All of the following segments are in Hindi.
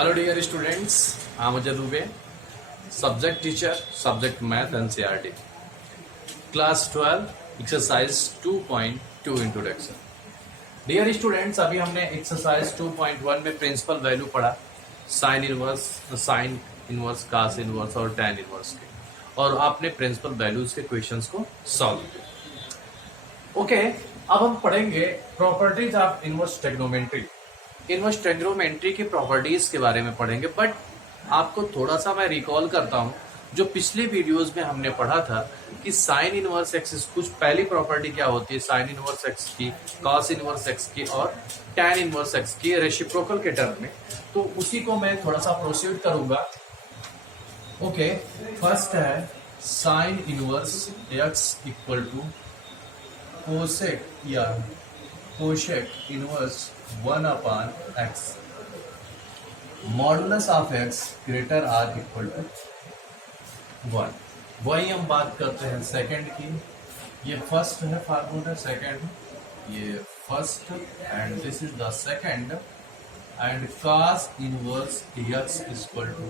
Hello dear students, I am Ajay Dubey, subject teacher, subject math and CRT. Class 12, exercise 2.2 introduction. Dear students, अभी हमने exercise 2.1 में principal value पढ़ा, sin inverse, cos inverse और tan inverse के, और आपने principal values के questions को solve किया. Okay, अब हम पढ़ेंगे properties of inverse trigonometry. Inverse trigonometry की प्रॉपर्टीज के बारे में पढ़ेंगे, बट आपको थोड़ा सा मैं रिकॉल करता हूं जो पिछले वीडियोस में हमने पढ़ा था कि साइन इनवर्स एक्स कुछ पहली प्रॉपर्टी क्या होती है साइन इनवर्स एक्स की, कॉस इनवर्स एक्स की और टैन इनवर्स एक्स की रेसिप्रोकल के टर्म में. तो उसी को मैं थोड़ा सा प्रोसीड करूंगा. ओके, फर्स्ट है sine inverse x equal to cosec या cosec inverse 1/x modulus of x greater or equal to 1. वही हम बात करते हैं सेकंड की. ये फर्स्ट है फार्मूला, सेकंड ये first and this is the second. And cos inverse x equal to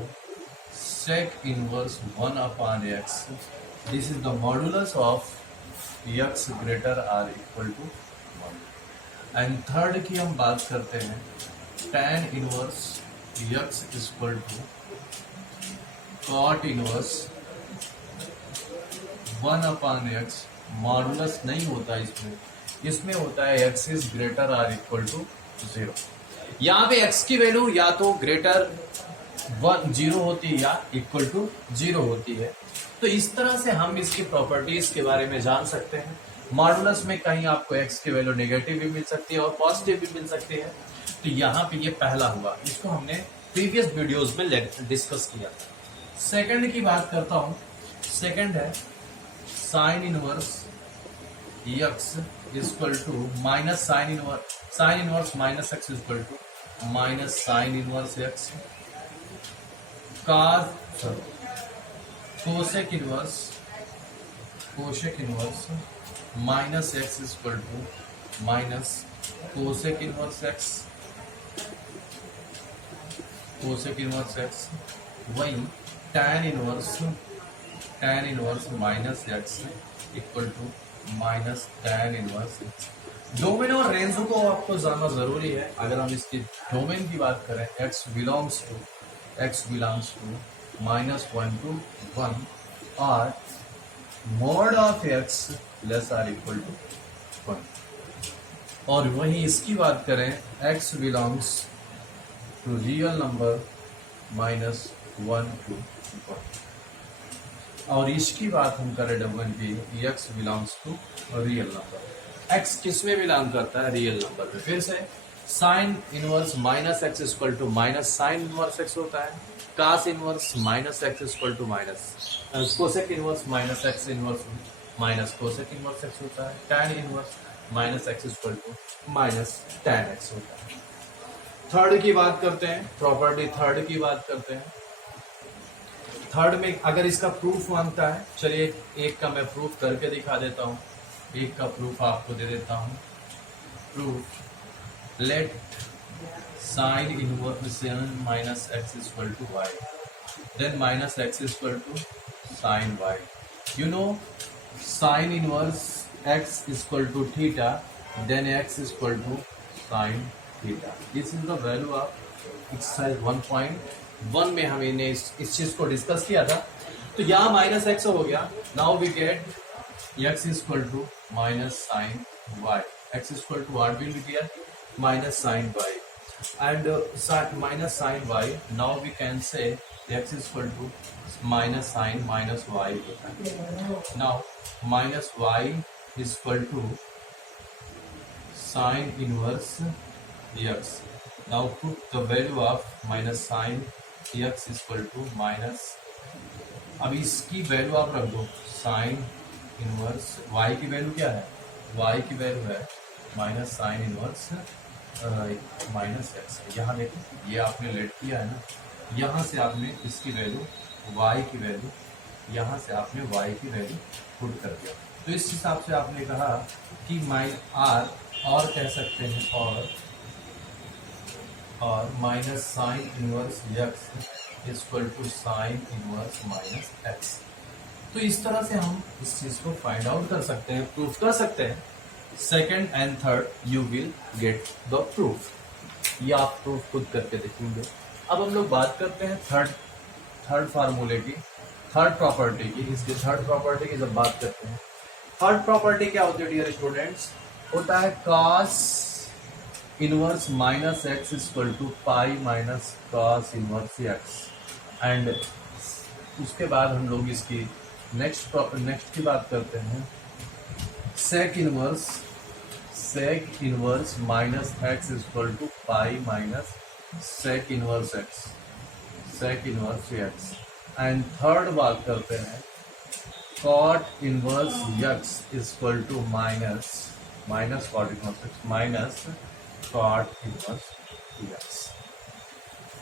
sec inverse 1/x. This is the modulus of x greater or equal to 1. And third की हम बात करते हैं tan inverse x equal to cot inverse 1/x. Modulus नहीं होता इसमें होता है x is greater or equal to 0. यहाँ पे x की वैल्यू या तो ग्रेटर 0 होती है या इक्वल टू 0 होती है. तो इस तरह से हम इसकी प्रॉपर्टीज के बारे में जान सकते हैं. मॉडुलस में कहीं आपको x की वैल्यू नेगेटिव भी मिल सकती है और पॉजिटिव भी मिल सकती है. तो यहाँ पे ये पहला हुआ, इसको हमने प्रीवियस वीडियोस में डिस्कस किया था. सेकंड की बात करता हूँ. सेकंड है sine inverse x equal to minus sine inverse minus x equal to minus sine inverse x. Cosec inverse minus x equal to minus cosec inverse x. वही tan inverse minus x equal to minus tan inverse x. Domain और रेंज को आपको जानना जरूरी है. अगर हम इसकी डोमेन की बात करें x बिलोंग्स टू -1 to 1 और mod of x less or equal to 1. और वहीं इसकी बात करें x belongs to real number -1 to 1. और इसकी बात हम करें डबल की x belongs to real number. x किस में बिलोंग करता है? रियल नंबर में. फिर से sine inverse minus x equal to minus sine inverse x होता है. Cos inverse minus x equal to minus cosec inverse minus x inverse minus cosec inverse x होता है. Tan inverse minus x equal to minus tan x होता है. थर्ड की बात करते हैं, प्रॉपर्टी थर्ड की बात करते हैं. थर्ड में अगर इसका प्रूफ मांगता है, चलिए एक का मैं प्रूफ करके दिखा देता हूँ. एक का प्रूफ आपको दे देता हूँ. Proof let sine inverse minus x equal to y, then minus x equal to sine y. You know sine inverse x equal to theta, then x equal to sine theta. This is the value of exercise 1.1 में हमने इस चीज को डिस्कस किया था. तो यहाँ माइनस एक्स हो गया. Now we get x equal to minus sine y. X equal to what will be here? Minus sine y. And minus sin y. Now we can say x is equal to minus sin minus y. Now minus y is equal to sin inverse x. Now put the value of minus sin x is equal to minus. अब इसकी वैल्यू आप रख दो. sin inverse y की वैल्यू क्या है? y की वैल्यू है minus sine inverse minus x. यहाँ देखो ये आपने लेट किया है ना, यहाँ से आपने इसकी वैल्यू y की वैल्यू, यहाँ से आपने y की वैल्यू पुट कर दिया. तो इस हिसाब से आपने कहा कि माइन आर और कह सकते हैं और और minus sine inverse x equal to sine inverse minus x. तो इस तरह से हम इस चीज को फाइंड आउट कर सकते हैं, प्रूफ कर सकते हैं। Second and third you will get the proof. ये आप प्रूफ खुद करके देखेंगे। अब हम लोग बात करते हैं थर्ड फार्मूले की, थर्ड प्रॉपर्टी की। इसकी थर्ड प्रॉपर्टी की जब बात करते हैं, थर्ड प्रॉपर्टी क्या होती है डियर स्टूडेंट्स? होता है cos inverse minus x equal to pi minus cos inverse x. And उसके बाद हम लोग इसकी नेक्स्ट की बात करते हैं, sec inverse minus x equal to pi minus sec inverse x. And third बात करते हैं cot inverse x equal to minus cot inverse x minus cot inverse x.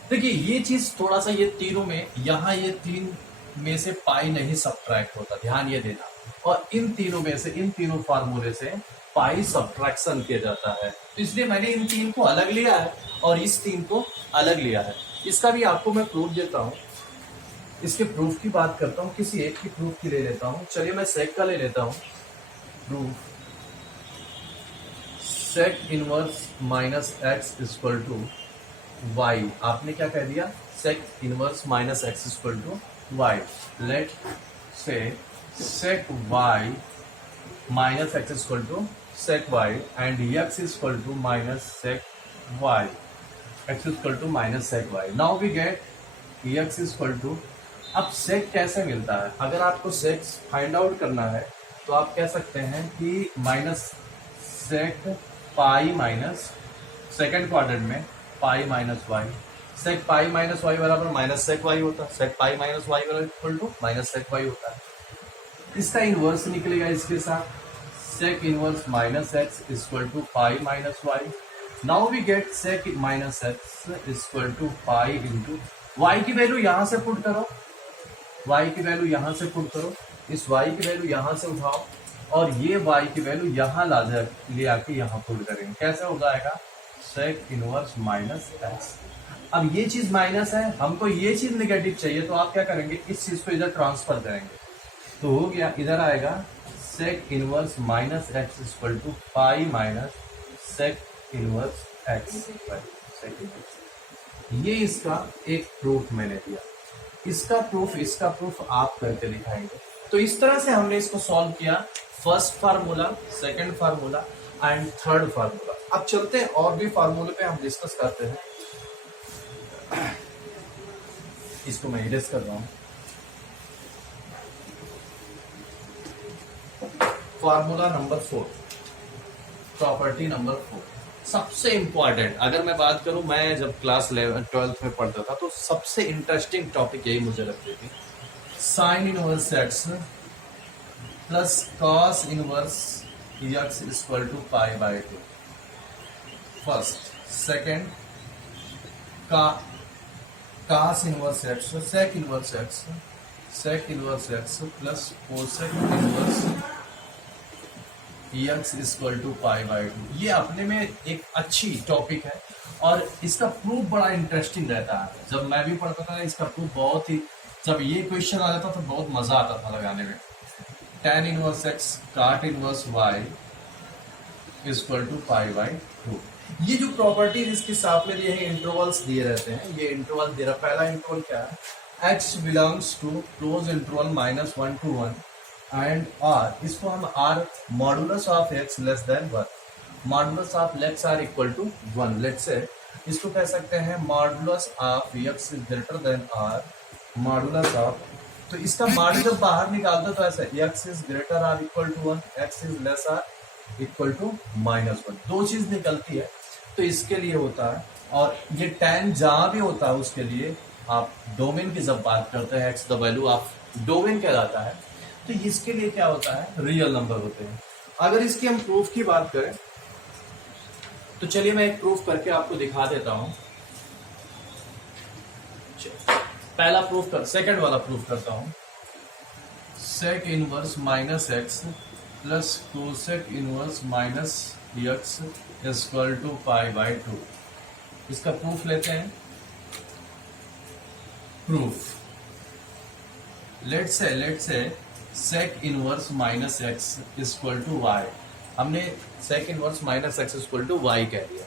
देखिए ये चीज थोड़ा सा, ये तीनों में यहाँ ये तीन में से पाई नहीं सब्ट्रैक्ट होता, ध्यान ये देना। और इन तीनों में से, इन तीनों फार्मूले से पाई सब्ट्रैक्शन किया जाता है। तो इसलिए मैंने इन तीन को अलग लिया है और इस तीन को अलग लिया है। इसका भी आपको मैं प्रूफ देता हूं। इसके प्रूफ की बात करता हूं, किसी एक की प्रूफ की ले लेता हूं। चलिए मैं सेक का ले लेता हूं proof. Sec inverse minus x equal to y. आपने क्या कह दिया? Sec inverse minus x equal to y. Let से sec y minus x equal to sec y and x equal to minus sec y, x equal to minus sec y. Now we get x equal to, अब सेक कैसे मिलता है? अगर आपको सेक फाइंड आउट करना है तो आप कह सकते हैं कि minus sec pi minus, second quadrant में pi minus y, sec pi minus y बराबर माइनस सेक वाई होता है। सेक पाई माइनस वाई बराबर equal to minus sec y होता है। इसका इनवर्स निकलेगा इसके साथ, sec inverse minus x equal to pi minus y. Now we get sec minus x equal to pi into y की वैल्यू यहां से पुट करो, वाई की वैल्यू यहां से पुट करो, इस वाई की वैल्यू यहां से उठाओ और ये वाई की वैल्यू यहां ले आके यहां पुट करेंगे। कैसे हो जाएगा? Sec inverse minus x. अब ये चीज माइनस है, हमको ये चीज नेगेटिव चाहिए, तो आप क्या करेंगे? इस चीज को इधर ट्रांसफर करेंगे तो हो गया, इधर आएगा sec inverse minus x equal to pi minus sec inverse x. ये इसका एक प्रूफ मैंने दिया। इसका प्रूफ आप करके दिखाएंगे। तो इस तरह से हमने इसको सॉल्व किया, first formula, second formula and third formula. अब चलते हैं और भी फार्मूले पे हम डिस्कस करते हैं। इसको मैं इरेज कर रहा हूं। फार्मूला नंबर 4, प्रॉपर्टी नंबर 4 सबसे इंपॉर्टेंट। अगर मैं बात करूं, मैं जब क्लास 12th में पढ़ता था तो सबसे इंटरेस्टिंग टॉपिक यही मुझे लगती थी। Sine inverse x plus cos inverse x equal to pi by 2। First, second cos inverse x, sec inverse x plus cosec inverse x equal to pi by 2। ये अपने में एक अच्छी टॉपिक है और इसका प्रूफ बड़ा इंटरेस्टिंग रहता है। जब मैं भी पढ़ता था इसका प्रूफ बहुत ही, जब ये क्वेश्चन आ जाता तो बहुत मजा आता था लगाने में। tan inverse x cot inverse y equal to pi by 2। ये जो प्रॉपर्टी इसके साथ में दिए हैं, इंटरवल्स दिए रहते हैं। ये इंटरवल दे रहा, पहला इंटरवल क्या है? x belongs to close interval -1 to 1 and r, इसको हम r modulus of x less than 1, modulus of let's r equal to 1। Let's say इसको कह सकते हैं modulus of x greater than r, modulus of, तो इसका मॉडुलस बाहर निकालते तो ऐसा x is greater r equal to 1, x is less r equal to -1, दो चीज निकलती है तो इसके लिए होता है। और ये tan जहां भी होता है उसके लिए आप डोमेन की जब बात करते हैं, x the value of domain कहलाता है, तो इसके लिए क्या होता है? रियल नंबर होते हैं। अगर इसकी हम प्रूफ की बात करें तो चलिए मैं एक प्रूफ करके आपको दिखा देता हूं। पहला प्रूफ कर, सेकंड वाला प्रूफ करता हूं। Sec inverse minus x plus cosec inverse minus x equal to pi by 2। इसका प्रूफ लेते हैं। Proof, let's say sec inverse minus x equal to y. हमने sec inverse minus x equal to y कह दिया।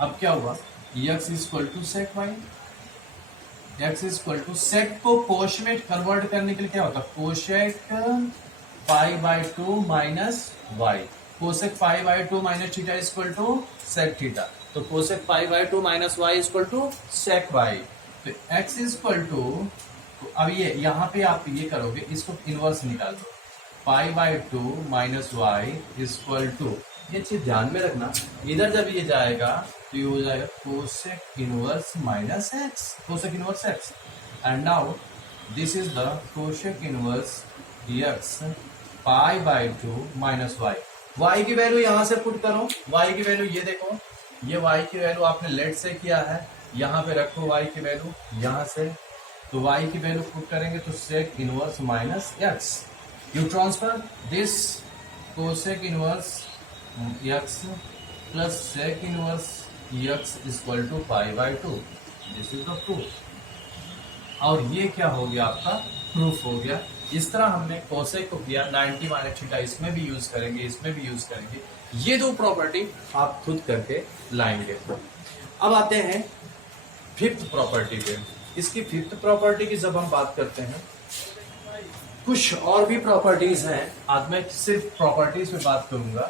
अब क्या हुआ, x equal to sec y, x equal to sec को कोश में कन्वर्ट करने के लिए क्या होता है, cosec pi by two minus y. Cosec pi by two minus theta equal to sec theta, तो cosec pi by two minus y equal to sec y. तो x इक्वल टू, अब ये यहाँ पे आप ये करोगे, इसको इनवर्स निकाल दो, pi by two minus y equal to, ये चीज ध्यान में रखना, इधर जब ये जाएगा तो ये हो जाएगा cosec inverse minus x, cosec inverse x. And now this is the cosec inverse x pi by two minus y. Y की वैल्यू यहां से पुट करो, वाई की वैल्यू ये देखो, ये वाई की वैल्यू आपने लेट से किया है, यहाँ पे रखो वाई की वैल्यू यहाँ से, तो वाई की वैल्यू पुट करेंगे तो sec inverse minus x, you transfer this cosec inverse x plus sec inverse x equal to pi by two, this is the proof. और ये क्या हो गया, आपका प्रूफ हो गया। इस तरह हमने कोसेक को किया, 90 माइनस थीटा इसमें भी यूज करेंगे, इसमें भी यूज करेंगे। ये दो प्रॉपर्टी आप खुद करके लाएंगे। अब आते हैं फिफ्थ प्रॉपर्टी पे। इसकी फिफ्थ प्रॉपर्टी की जब हम बात करते हैं, कुछ और भी प्रॉपर्टीज हैं, आज मैं सिर्फ प्रॉपर्टीज पे बात करूंगा।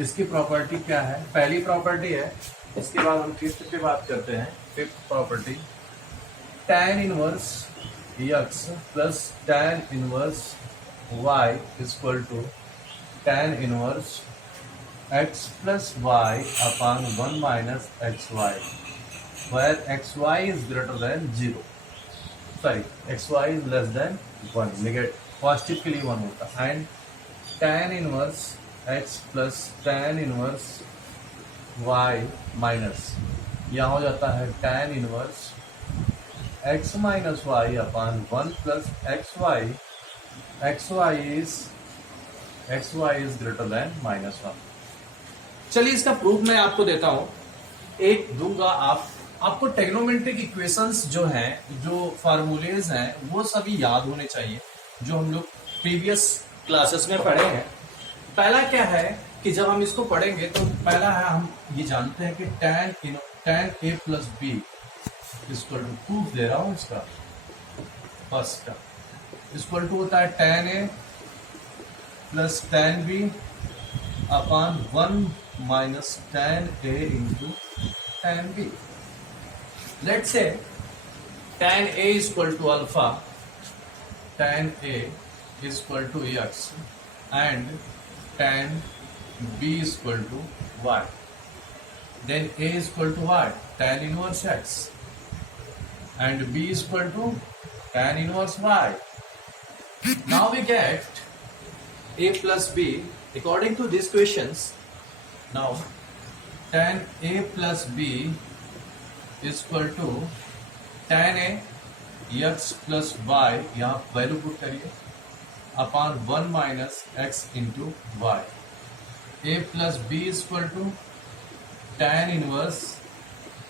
इसकी प्रॉपर्टी क्या है, पहली प्रॉपर्टी है, इसके बाद हम फिफ्थ पे बात करते हैं। Fifth property, tan inverse x plus tan inverse y equal to tan inverse x plus y upon 1 minus xy, where xy is greater than 0, sorry xy is less than 1, negative positive के लिए 1 होता है। And tan inverse x plus tan inverse y minus, यहाँ हो जाता है tan inverse x minus y upon 1 plus xy, xy is greater than minus 1। चलिए इसका प्रूफ मैं आपको देता हूं, एक दूंगा, आपको ट्रिग्नोमेट्रिक इक्वेशंस जो हैं, जो फार्मूलेज हैं, वो सभी याद होने चाहिए, जो हम लोग प्रीवियस क्लासेस में पढ़े हैं। पहला क्या है कि जब हम इसको पढ़ेंगे तो पहला है, हम ये जानते हैं कि tan a plus b equal to, proof दे रहा हूं इसका, फर्स्ट का इक्वल टू होता है tan a plus tan b upon 1 minus tan a into tan b। Let's say tan a equal to alpha, tan a equal to x and tan b equal to y, then a equal to y, tan inverse x, and b equal to tan inverse y. Now we get a plus b according to these questions. Now tan a plus b is equal to tan a x plus y, यहाँ वैल्यू पुट करिए, upon 1 minus x into y। a plus b is equal to tan inverse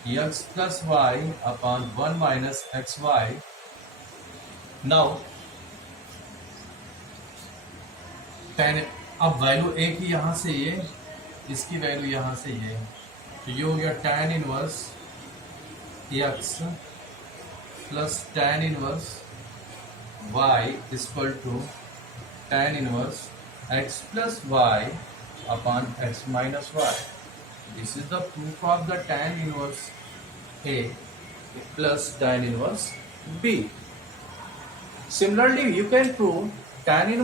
x plus y upon 1 minus xy. Now tan, अब वैल्यू a की यहां से ये, इसकी वैल्यू यहां से ये, तो ये हो गया tan inverse x plus tan inverse y equal to tan inverse x plus y upon x minus y। This is the proof of the tan inverse A plus tan inverse B. Similarly, you can prove tan inverse